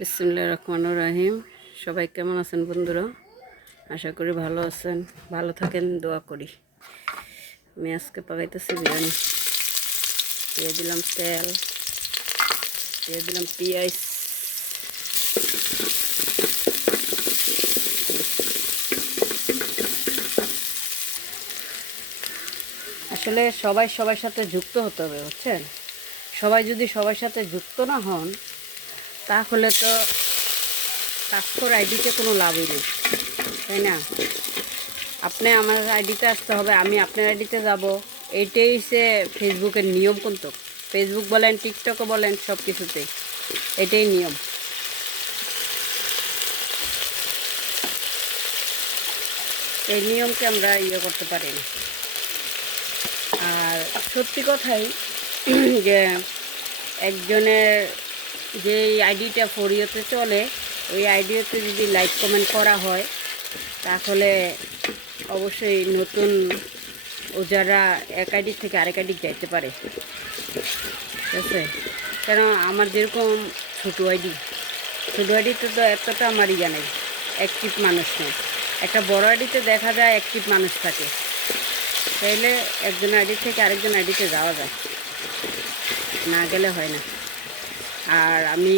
বিসমিল্লাহির রহমানির রহিম। সবাই কেমন আছেন বন্ধুরা? আশা করি ভালো আছেন, ভালো থাকেন, দোয়া করি। আমি আজকে পাকাইতেছি বিরিয়ানি। দিয়ে দিলাম তেল, দিয়ে দিলাম পেঁয়াজ, আসলে সবাই সবার সাথে যুক্ত হতে হবে, বুঝছেন? সবাই যদি সবার সাথে যুক্ত না হন তাহলে তো কাস্টর আইডিতে কোনো লাভই নেই, তাই না? আপনি আমার আইডিতে আসতে হবে, আমি আপনার আইডিতে যাব। এইটাই হচ্ছে ফেসবুকের নিয়ম। কিন্তু ফেসবুক বলেন, টিকটকও বলেন, সব কিছুতেই এটাই নিয়ম। এই নিয়মকে আমরা করতে পারি না। আর সত্যি কথাই যে একজনের যে আইডিটা ফরিওতে চলে, ওই আইডিতে যদি লাইক কমেন্ট করা হয় তাহলে অবশ্যই নতুন ও যারা এক আইডি থেকে আরেক আইডি যাইতে পারে, ঠিক আছে? কারণ আমার যেরকম ছোটো আইডিতে তো এতটা আমার নেই, অ্যাক্টিভ মানুষ নেই। একটা বড় আইডিতে দেখা যায় অ্যাক্টিভ মানুষ থাকে, তাইলে একজন আইডি থেকে আরেকজন আইডিতে যাওয়া যায়, না গেলে হয় না। আর আমি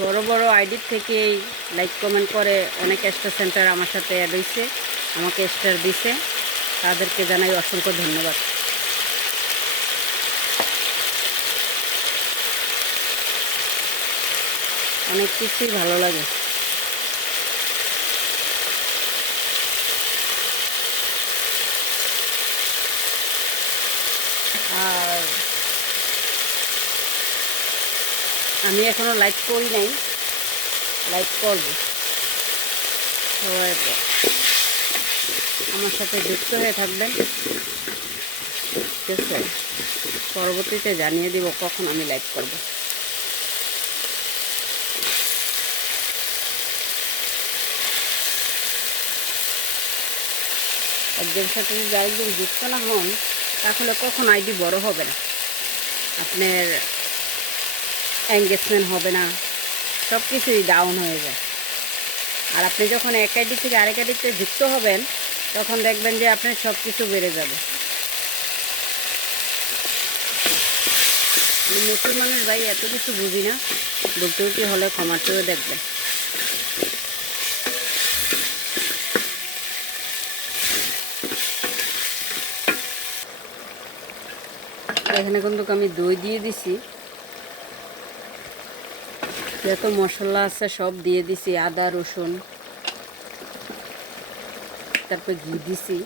বড় বড় আইডির থেকেই লাইক কমেন্ট করে অনেক স্টার সেন্টার আমার সাথে অ্যাড হয়েছে, আমাকে স্টার দিছে, তাদেরকে জানাই অসংখ্য ধন্যবাদ। অনেক কিছুই ভালো লাগে। আর আমি এখনও লাইক করি নাই, লাইক করব। সবাই আমার সাথে যুক্ত হয়ে থাকবেন, ঠিক আছে? পরবর্তীতে জানিয়ে দিব কখন আমি লাইক করব। একজনের সাথে যদি আরেকজন যুক্ত না হন তাহলে কখন আইডি বড় হবে না, আপনার এঙ্গেজমেন্ট হবে না, সব কিছুই ডাউন হয়ে যায়। আর আপনি যখন এক আইডি থেকে আরেক আইডিতে যুক্ত হবেন তখন দেখবেন যে আপনার সব কিছু বেড়ে যাবে। আমি নতুন মানুষ ভাই, এত কিছু বুঝি না, ভুলটি হলে ক্ষমা করে দেখবেন। এখানে কিন্তু আমি দই দিয়ে দিছি, যত মশলা আছে সব দিয়ে দিছি, আদা রসুন, তারপর ঘি দিছি,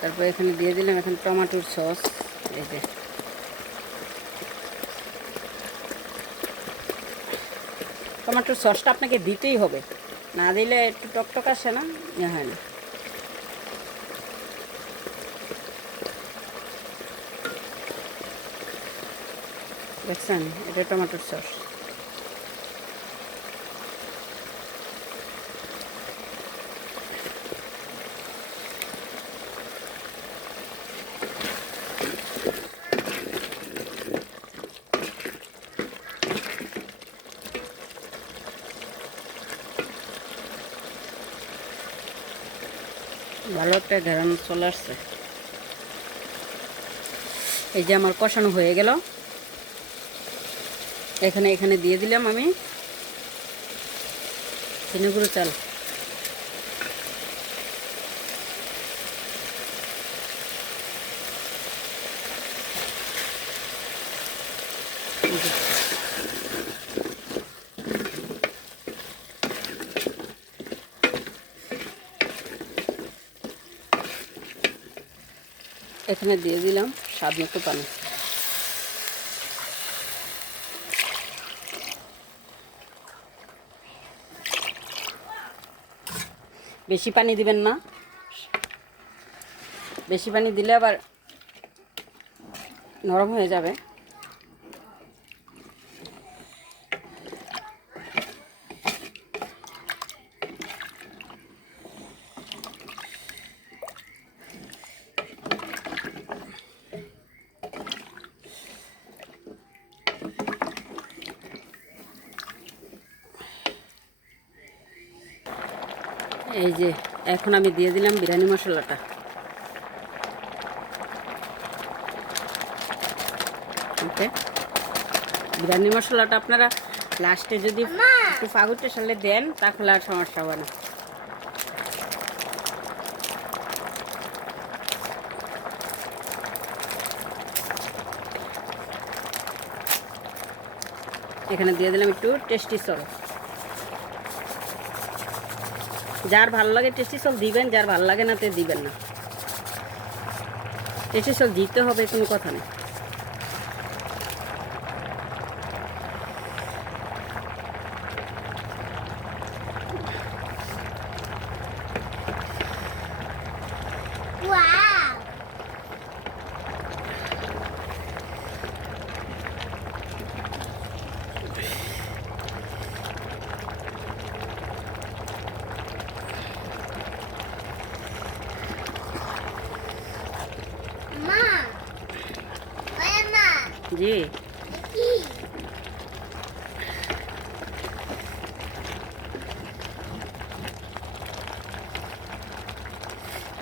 তারপর এখানে দিয়ে দিলাম এখন টমেটোর সস। এই যে টমেটোর সসটা আপনাকে দিতেই হবে, না দিলে একটু টকটক আসে না, হয় না। দেখছেন, এটা টমেটোর সস। ভালো একটা ঘ্রাণ চলে আসছে। এই যে আমার কষানো হয়ে গেল, এখানে দিয়ে দিলাম আমি চিনি গুঁড়ো চাল। এখানে দিয়ে দিলাম স্বাদ মতো পানি। বেশি পানি দিবেন না, বেশি পানি দিলে আবার নরম হয়ে যাবে। এই যে এখন আমি দিয়ে দিলাম বিরিয়ানি মশলাটা। ওকে, বিরিয়ানি মশলাটা আপনারা লাস্টে যদি একটু ফাগুটে সালে দেন তাহলে আর সমস্যা হবে না। এখানে দিয়ে দিলাম একটু টেস্টি সল। যার ভালো লাগে টেস্টি সল দিবেন, যার ভালো লাগে না তে দিবেন না। টেস্টি সল দিতে হবে, কোনো কথা নেই। জি,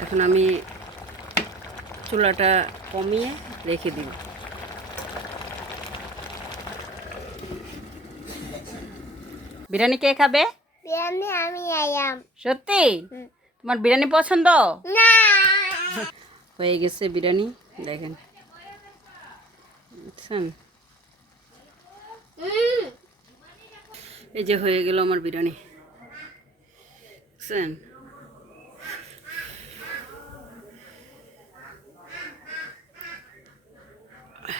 এখন আমি চুলাটা কমিয়ে রেখে দিব। বিরিয়ানি কে খাবে? বিরিয়ানি আমি আয়াম। সত্যি তোমার বিরিয়ানি পছন্দ? না। হয়ে গেছে বিরিয়ানি, দেখেন বুঝছেন। এই যে হয়ে গেল আমার বিরিয়ানি, বুঝছেন।